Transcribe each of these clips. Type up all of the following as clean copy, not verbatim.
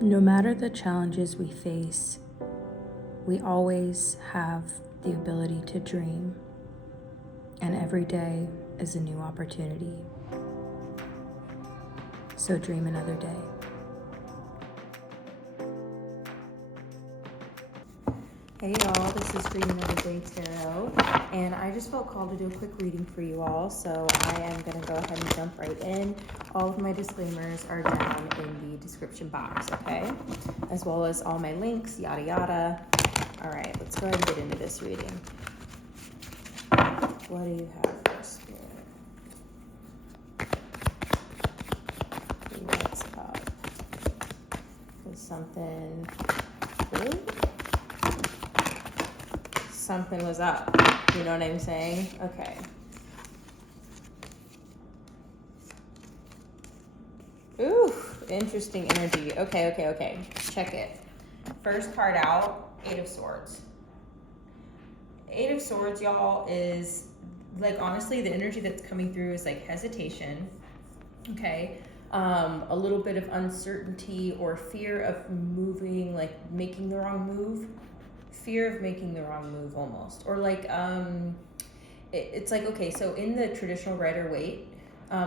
No matter the challenges we face, we always have the ability to dream, and every day is a new opportunity. So dream another day. Hey y'all, this is Dream Another Day Tarot, and I just felt called to do a quick reading for you all, so I am going to go ahead and jump right in. All of my disclaimers are down in the description box, okay? As well as all my links, yada yada. All right, let's go ahead and get into this reading. What do you have for Spirit? What's up? Is something good? Something was up, you know what I'm saying? Okay. Ooh, interesting energy. Okay. Check it. First card out, Eight of Swords. Eight of Swords, y'all, is like, honestly, the energy that's coming through is like hesitation, okay? A little bit of uncertainty or fear of moving, like making the wrong move. Fear of making the wrong move almost, or like it's like, okay, so in the traditional Rider-Waite,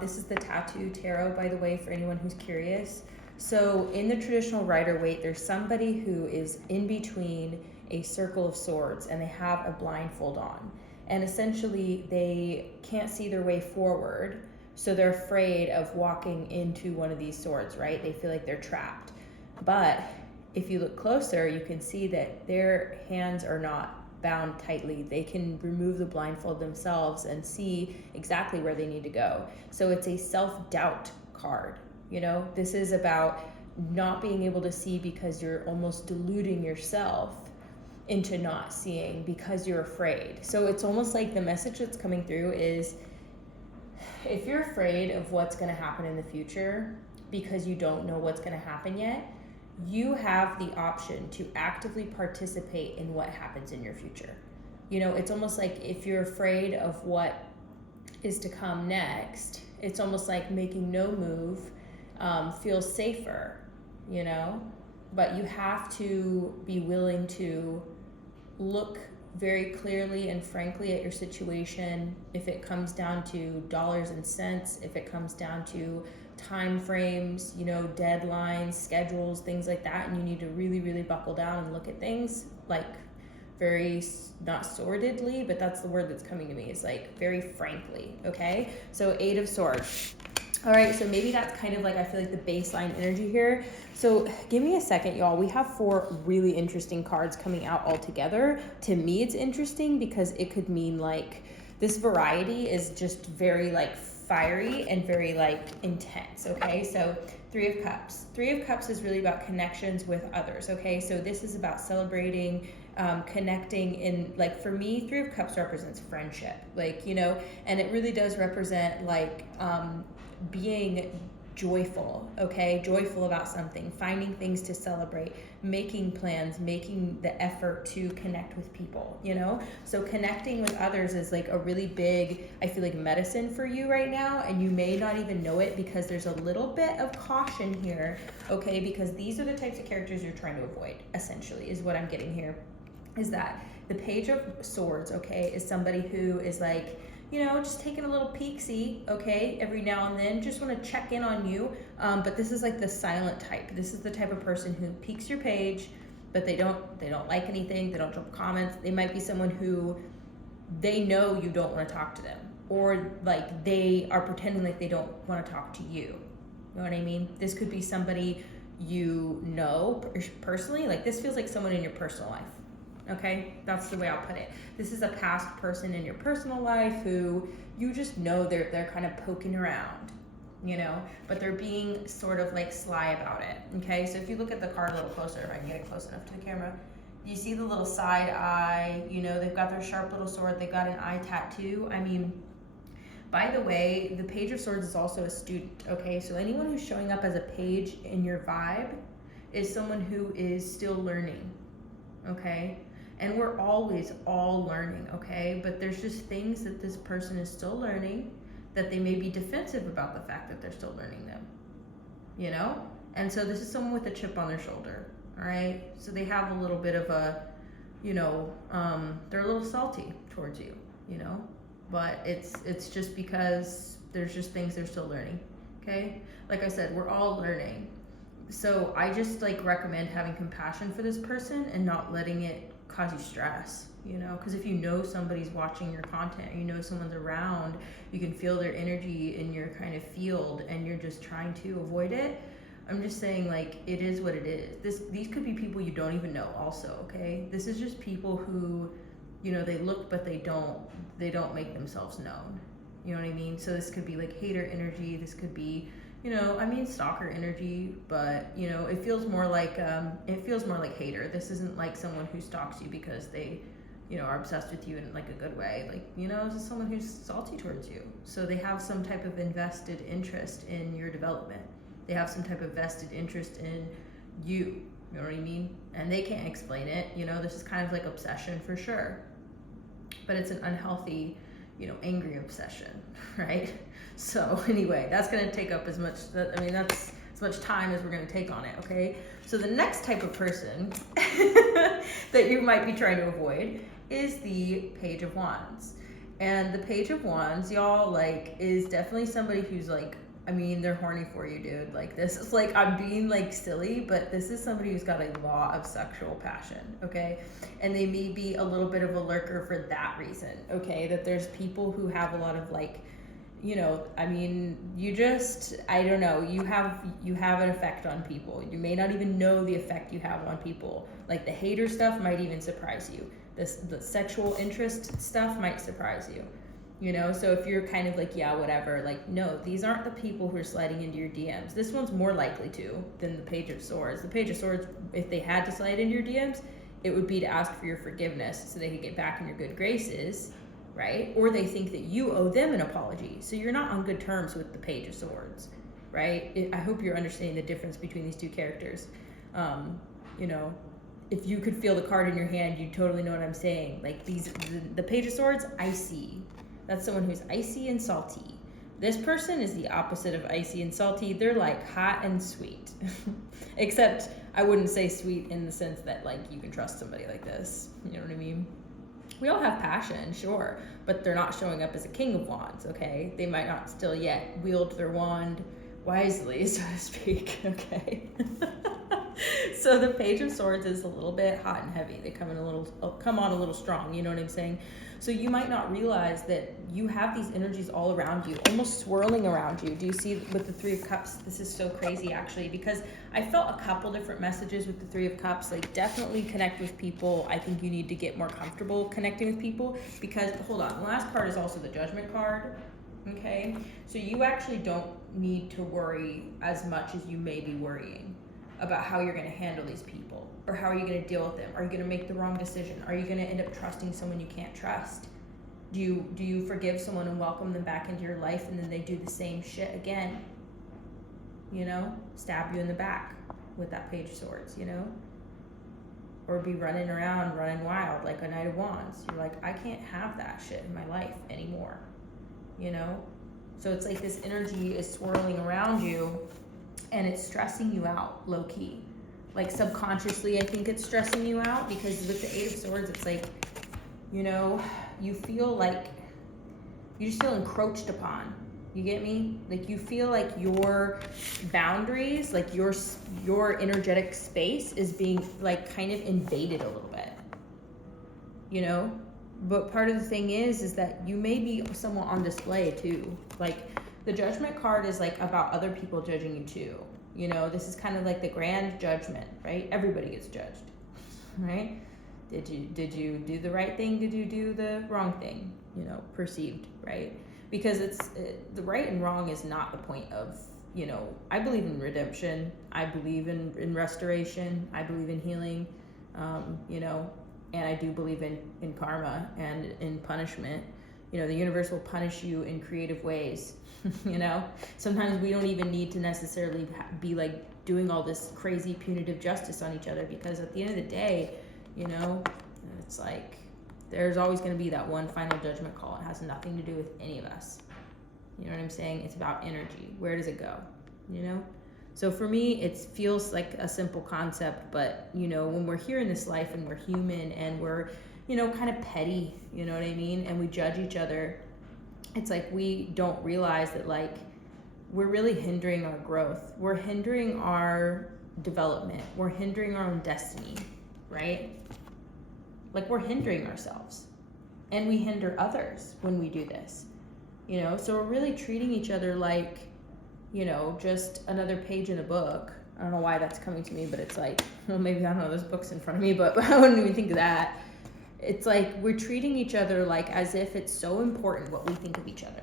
this is the tattoo tarot, by the way, for anyone who's curious. So in the traditional Rider-Waite, there's somebody who is in between a circle of swords and they have a blindfold on, and essentially they can't see their way forward, so they're afraid of walking into one of these swords, right? They feel like they're trapped. But if you look closer, you can see that their hands are not bound tightly. They can remove the blindfold themselves and see exactly where they need to go. So it's a self-doubt card. You know, this is about not being able to see because you're almost deluding yourself into not seeing because you're afraid. So it's almost like the message that's coming through is, if you're afraid of what's going to happen in the future because you don't know what's going to happen yet, you have the option to actively participate in what happens in your future. You know, it's almost like if you're afraid of what is to come next, it's almost like making no move feels safer, you know? But you have to be willing to look very clearly and frankly at your situation. If it comes down to dollars and cents, if it comes down to time frames, you know, deadlines, schedules, things like that, and you need to really buckle down and look at things like very, not sordidly, but that's the word that's coming to me, is like very frankly, okay? So Eight of Swords. All right, so maybe that's kind of like, I feel like the baseline energy here. So give me a second, y'all. We have 4 really interesting cards coming out all together. To me, it's interesting because it could mean like this variety is just very like fiery and very like intense, okay? So Three of Cups. Three of Cups is really about connections with others, okay? So this is about celebrating, connecting in, like, for me, Three of Cups represents friendship, like, you know, and it really does represent like being joyful, okay? Joyful about something, finding things to celebrate, making plans, making the effort to connect with people, you know? So connecting with others is like a really big, I feel like, medicine for you right now, and you may not even know it because there's a little bit of caution here, okay? Because these are the types of characters you're trying to avoid, essentially, is what I'm getting here. Is that the Page of Swords, okay, is somebody who is like, you know, just taking a little peek-see, okay, every now and then, just want to check in on you, but this is like the silent type. This is the type of person who peeks your page, but they don't like anything, they don't drop comments. They might be someone who they know you don't want to talk to them, or like they are pretending like they don't want to talk to you. You know what I mean? This could be somebody you know personally, like this feels like someone in your personal life. Okay, that's the way I'll put it. This is a past person in your personal life who you just know they're kind of poking around, you know, but they're being sort of like sly about it. Okay, so if you look at the card a little closer, if I can get it close enough to the camera, you see the little side eye, you know, they've got their sharp little sword, they've got an eye tattoo. I mean, by the way, the Page of Swords is also a student, okay? So anyone who's showing up as a page in your vibe is someone who is still learning, okay? And we're always all learning, okay? But there's just things that this person is still learning that they may be defensive about the fact that they're still learning them, you know? And so this is someone with a chip on their shoulder, all right? So they have a little bit of a, you know, they're a little salty towards you, you know? But it's just because there's just things they're still learning, okay? Like I said, we're all learning. So I just like recommend having compassion for this person and not letting it cause you stress, you know? Because if you know somebody's watching your content, you know someone's around, you can feel their energy in your kind of field and you're just trying to avoid it. I'm just saying, like, it is what it is. These could be people you don't even know also, okay? This is just people who, you know, they look but they don't make themselves known. You know what I mean? So this could be like hater energy, this could be, you know, I mean stalker energy, but you know, it feels more like hater. This isn't like someone who stalks you because they, you know, are obsessed with you in like a good way. Like, you know, this is someone who's salty towards you. So they have some type of invested interest in your development. They have some type of vested interest in you. You know what I mean? And they can't explain it. You know, this is kind of like obsession for sure. But it's an unhealthy, you know, angry obsession, right? So anyway, that's going to take up as much, that's as much time as we're going to take on it, okay? So the next type of person that you might be trying to avoid is the Page of Wands. And the Page of Wands, y'all, like, is definitely somebody who's like, I mean, they're horny for you, dude. Like, this is like, I'm being like silly, but this is somebody who's got a lot of sexual passion, okay? And they may be a little bit of a lurker for that reason, okay? That there's people who have a lot of like, you know, I mean, you just, I don't know, you have an effect on people. You may not even know the effect you have on people. Like the hater stuff might even surprise you. The sexual interest stuff might surprise you. You know, so if you're kind of like, yeah, whatever, like, no, these aren't the people who are sliding into your DMs. This one's more likely to than the Page of Swords. The Page of Swords, if they had to slide into your DMs, it would be to ask for your forgiveness so they could get back in your good graces, right? Or they think that you owe them an apology. So you're not on good terms with the Page of Swords, right? I hope you're understanding the difference between these two characters. You know, if you could feel the card in your hand, you totally know what I'm saying. Like the Page of Swords, icy. That's someone who's icy and salty. This person is the opposite of icy and salty. They're like hot and sweet. Except I wouldn't say sweet in the sense that like you can trust somebody like this. You know what I mean? We all have passion, sure, but they're not showing up as a King of Wands, okay? They might not still yet wield their wand wisely, so to speak, okay? So the Page of Swords is a little bit hot and heavy. They come on a little strong, you know what I'm saying? So you might not realize that you have these energies all around you, almost swirling around you. Do you see with the Three of Cups? This is so crazy actually, because I felt a couple different messages with the Three of Cups, like definitely connect with people. I think you need to get more comfortable connecting with people because, hold on, the last card is also the Judgment card, okay? So you actually don't need to worry as much as you may be worrying about how you're going to handle these people, or how are you going to deal with them? Are you going to make the wrong decision? Are you going to end up trusting someone you can't trust? Do you forgive someone and welcome them back into your life and then they do the same shit again? You know, stab you in the back with that Page of Swords, you know? Or be running around, running wild like a Knight of Wands. You're like, I can't have that shit in my life anymore, you know? So it's like this energy is swirling around you and it's stressing you out low key. Like subconsciously, I think it's stressing you out because with the Eight of Swords, it's like, you know, you feel like, you just feel encroached upon. You get me? Like you feel like your boundaries, like your energetic space is being like kind of invaded a little bit, you know? But part of the thing is that you may be somewhat on display too. Like the Judgment card is like about other people judging you too. You know, this is kind of like the grand judgment, right? Everybody gets judged, right? Did you do the right thing? Did you do the wrong thing? You know, perceived, right? Because the right and wrong is not the point of, you know, I believe in redemption. I believe in restoration. I believe in healing, you know, and I do believe in karma and in punishment. You know, the universe will punish you in creative ways, you know? Sometimes we don't even need to necessarily be like doing all this crazy punitive justice on each other because at the end of the day, you know, it's like there's always going to be that one final judgment call. It has nothing to do with any of us. You know what I'm saying? It's about energy. Where does it go? You know? So for me, it feels like a simple concept, but you know, when we're here in this life and we're human and we're, you know, kind of petty, you know what I mean? And we judge each other. It's like we don't realize that like we're really hindering our growth. We're hindering our development. We're hindering our own destiny, right? Like we're hindering ourselves. And we hinder others when we do this. You know, so we're really treating each other like, you know, just another page in a book. I don't know why that's coming to me, but it's like, well, maybe I don't know, there's books in front of me, but I wouldn't even think of that. It's like we're treating each other like as if it's so important what we think of each other.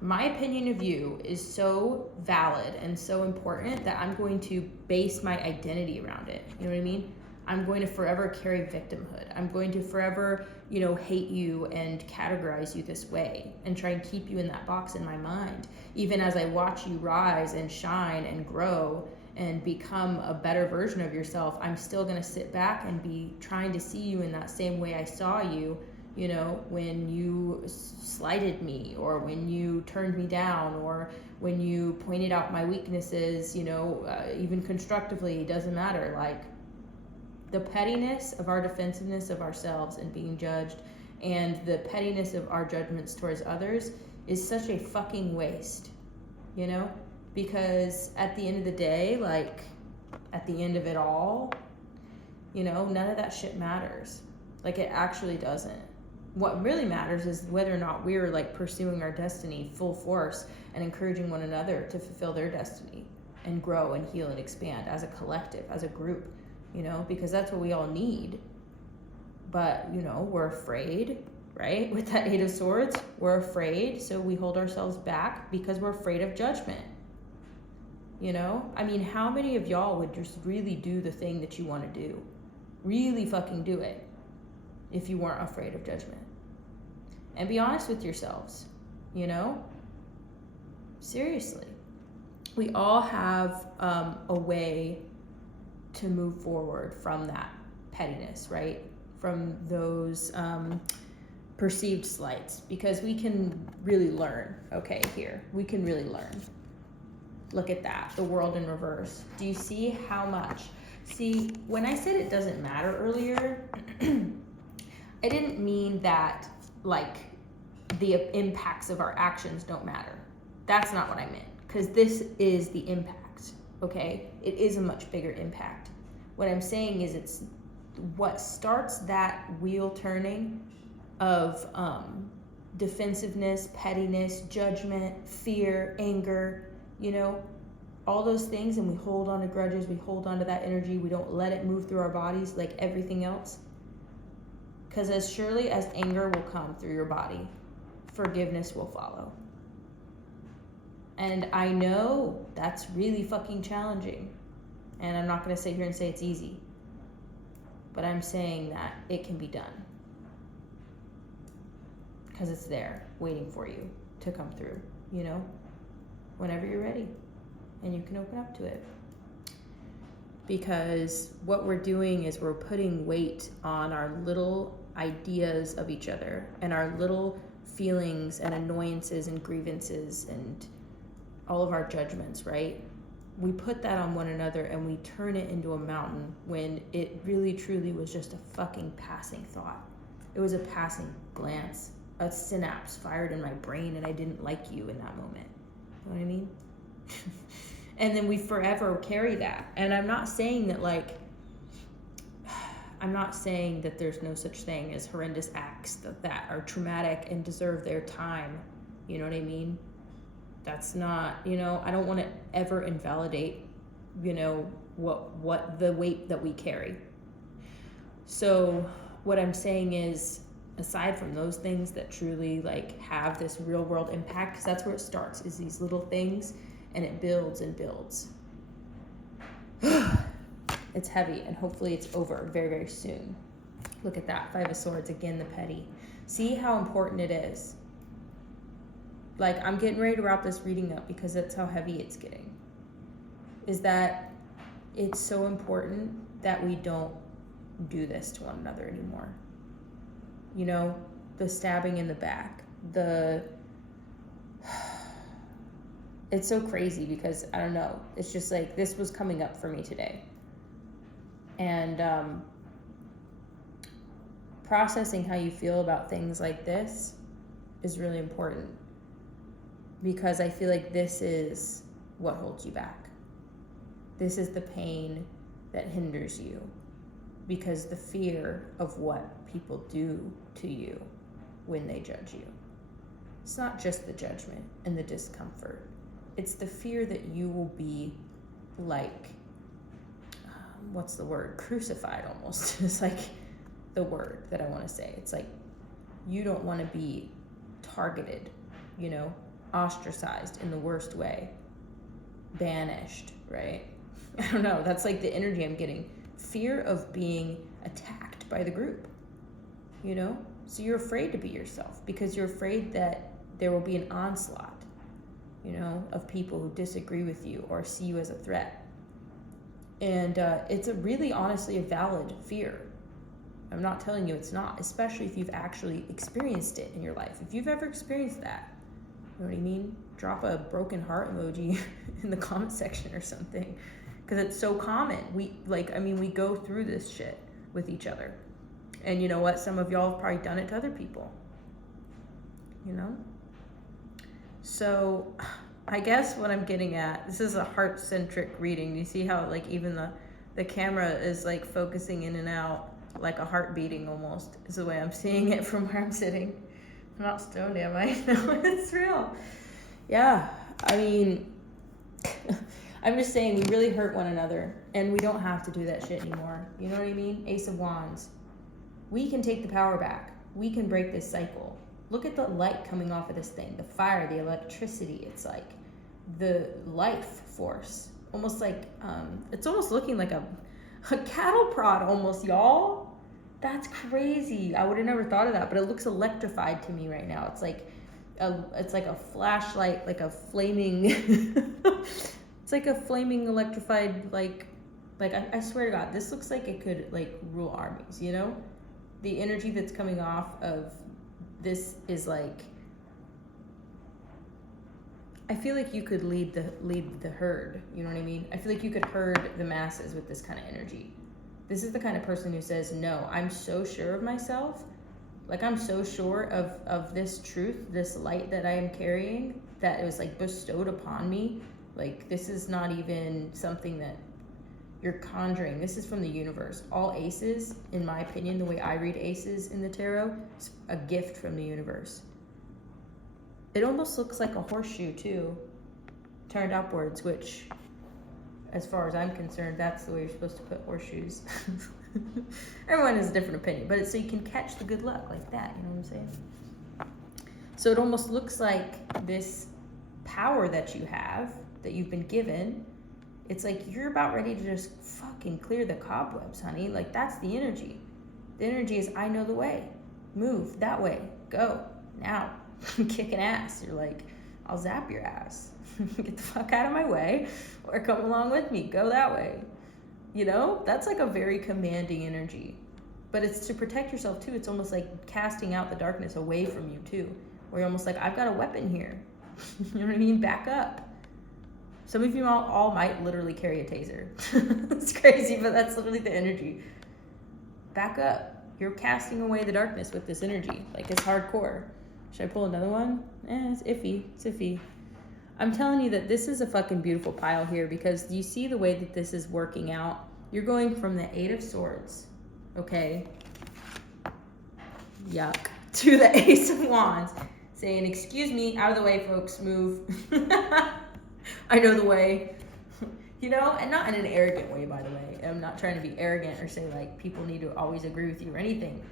My opinion of you is so valid and so important that I'm going to base my identity around it. You know what I mean? I'm going to forever carry victimhood. I'm going to forever, you know, hate you and categorize you this way and try and keep you in that box in my mind. Even as I watch you rise and shine and grow and become a better version of yourself, I'm still going to sit back and be trying to see you in that same way I saw you, you know, when you slighted me or when you turned me down or when you pointed out my weaknesses, you know, even constructively, doesn't matter. Like, the pettiness of our defensiveness of ourselves and being judged and the pettiness of our judgments towards others is such a fucking waste, you know? Because at the end of the day, like, at the end of it all, you know, none of that shit matters. Like, it actually doesn't. What really matters is whether or not we're, like, pursuing our destiny full force and encouraging one another to fulfill their destiny and grow and heal and expand as a collective, as a group. You know, because that's what we all need. But, you know, we're afraid, right? With that Eight of Swords, we're afraid. So we hold ourselves back because we're afraid of judgment. You know, I mean, how many of y'all would just really do the thing that you want to do? Really fucking do it if you weren't afraid of judgment. And be honest with yourselves, you know? Seriously. We all have a way to move forward from that pettiness, right? From those perceived slights, because we can really learn. Okay, here, we can really learn. Look at that, the world in reverse. Do you see how much? See, when I said it doesn't matter earlier, I didn't mean that, like, the impacts of our actions don't matter. That's not what I meant, because this is the impact. Okay, it is a much bigger impact. What I'm saying is it's what starts that wheel turning of defensiveness, pettiness, judgment, fear, anger, you know, all those things, and we hold on to grudges, we hold on to that energy, we don't let it move through our bodies like everything else. Because as surely as anger will come through your body, forgiveness will follow. And I know that's really fucking challenging. And I'm not going to sit here and say it's easy. But I'm saying that it can be done. Because it's there, waiting for you to come through, you know? Whenever you're ready. And you can open up to it. Because what we're doing is we're putting weight on our little ideas of each other. And our little feelings and annoyances and grievances and all of our judgments, right? We put that on one another and we turn it into a mountain when it really truly was just a fucking passing thought. It was a passing glance, a synapse fired in my brain, and I didn't like you in that moment. You know what I mean? And then we forever carry that. And I'm not saying that, like, I'm not saying that there's no such thing as horrendous acts that are traumatic and deserve their time. You know what I mean? That's not, you know, I don't want to ever invalidate, you know, what the weight that we carry. So what I'm saying is, aside from those things that truly, like, have this real world impact, because that's where it starts, is these little things, and it builds and builds. It's heavy, and hopefully it's over very, very soon. Look at that, Five of Swords, again, the petty. See how important it is. Like, I'm getting ready to wrap this reading up because that's how heavy it's getting. Is that it's so important that we don't do this to one another anymore. You know, the stabbing in the back, it's so crazy because I don't know. It's just like this was coming up for me today. And processing how you feel about things like this is really important, because I feel like this is what holds you back. This is the pain that hinders you, because the fear of what people do to you when they judge you. It's not just the judgment and the discomfort. It's the fear that you will be like, what's the word? Crucified almost. It's like the word that I want to say. It's like you don't want to be targeted, you know, ostracized in the worst way, banished, right? I don't know. That's like the energy I'm getting. Fear of being attacked by the group, you know? So you're afraid to be yourself because you're afraid that there will be an onslaught, you know, of people who disagree with you or see you as a threat. And it's a really, honestly, a valid fear. I'm not telling you it's not, especially if you've actually experienced it in your life. If you've ever experienced that, you know what I mean? Drop a broken heart emoji in the comment section or something, because it's so common. We go through this shit with each other. And you know what? Some of y'all have probably done it to other people, you know? So I guess what I'm getting at, this is a heart-centric reading. You see how like even the camera is like focusing in and out, like a heart beating almost, is the way I'm seeing it from where I'm sitting. I'm not stoned, am I? No, it's real. Yeah, I mean, I'm just saying we really hurt one another, and we don't have to do that shit anymore. You know what I mean? Ace of Wands. We can take the power back. We can break this cycle. Look at the light coming off of this thing, the fire, the electricity. It's like the life force. Almost like, it's almost looking like a cattle prod almost, y'all. That's crazy. I would have never thought of that, but it looks electrified to me right now. It's like a flashlight, like a flaming, it's like a flaming electrified, like I swear to God, this looks like it could like rule armies, you know? The energy that's coming off of this is like, I feel like you could lead the herd, you know what I mean? I feel like you could herd the masses with this kind of energy. This is the kind of person who says, no, I'm so sure of myself. Like, I'm so sure of this truth, this light that I am carrying, that it was like bestowed upon me. Like, this is not even something that you're conjuring. This is from the universe. All aces, in my opinion, the way I read aces in the tarot, is a gift from the universe. It almost looks like a horseshoe too, turned upwards, which, as far as I'm concerned, that's the way you're supposed to put horseshoes. Everyone has a different opinion, but it's so you can catch the good luck like that, you know what I'm saying? So it almost looks like this power that you have, that you've been given, it's like you're about ready to just fucking clear the cobwebs, honey. Like, that's the energy. The energy is, I know the way. Move that way. Go now. Kicking ass. You're like, I'll zap your ass. Get the fuck out of my way, or come along with me. Go that way. You know, that's like a very commanding energy. But it's to protect yourself too. It's almost like casting out the darkness away from you too, where you're almost like, I've got a weapon here. You know what I mean? Back up. Some of you all might literally carry a taser. It's crazy, but that's literally the energy. Back up. You're casting away the darkness with this energy. Like, it's hardcore. Should I pull another one? It's iffy. It's iffy. I'm telling you that this is a fucking beautiful pile here, because do you see the way that this is working out? You're going from the Eight of Swords, okay? Yuck. To the Ace of Wands. Saying, excuse me, out of the way, folks, move. I know the way. You know, and not in an arrogant way, by the way. I'm not trying to be arrogant or say, like, people need to always agree with you or anything.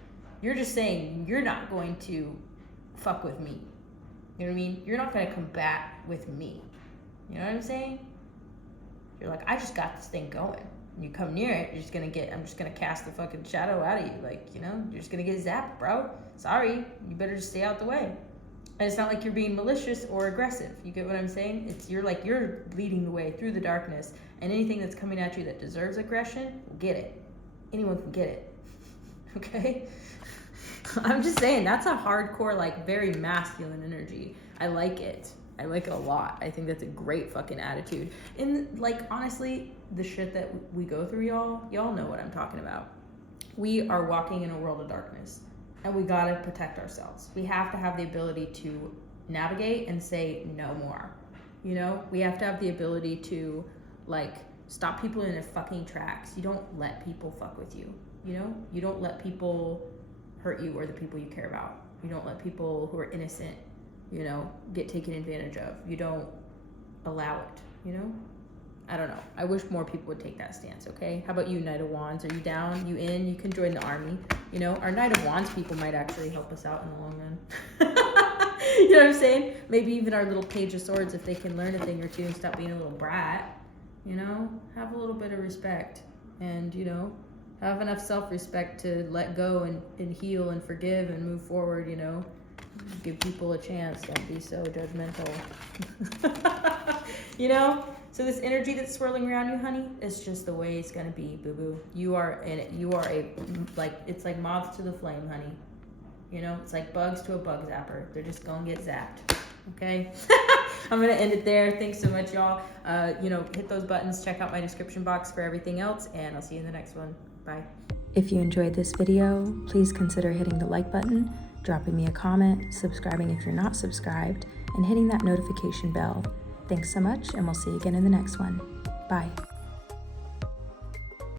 You're just saying you're not going to fuck with me. You know what I mean? You're not going to combat with me. You know what I'm saying? You're like, I just got this thing going. And you come near it, I'm just going to cast the fucking shadow out of you. Like, you know, you're just going to get zapped, bro. Sorry. You better just stay out the way. And it's not like you're being malicious or aggressive. You get what I'm saying? It's you're leading the way through the darkness, and anything that's coming at you that deserves aggression, will get it. Anyone can get it. Okay? I'm just saying, that's a hardcore, like, very masculine energy. I like it. I like it a lot. I think that's a great fucking attitude. And like, honestly, the shit that we go through, y'all know what I'm talking about. We are walking in a world of darkness, and we gotta protect ourselves. We have to have the ability to navigate and say no more. You know, we have to have the ability to like stop people in their fucking tracks. You don't let people fuck with you. You know, you don't let people hurt you or the people you care about. You don't let people who are innocent, you know, get taken advantage of. You don't allow it, you know? I don't know. I wish more people would take that stance, okay? How about you, Knight of Wands? Are you down? You in? You can join the army. You know, our Knight of Wands people might actually help us out in the long run. You know what I'm saying? Maybe even our little Page of Swords, if they can learn a thing or two and stop being a little brat, you know? Have a little bit of respect and, you know, have enough self-respect to let go and heal and forgive and move forward, you know? Give people a chance. Don't be so judgmental. You know? So this energy that's swirling around you, honey, is just the way it's gonna be, boo-boo. You are in it. You are it's like moths to the flame, honey. You know? It's like bugs to a bug zapper. They're just gonna get zapped. Okay? I'm gonna end it there. Thanks so much, y'all. You know, hit those buttons. Check out my description box for everything else, and I'll see you in the next one. Bye. If you enjoyed this video, please consider hitting the like button, dropping me a comment, subscribing if you're not subscribed, and hitting that notification bell. Thanks so much, and we'll see you again in the next one. Bye.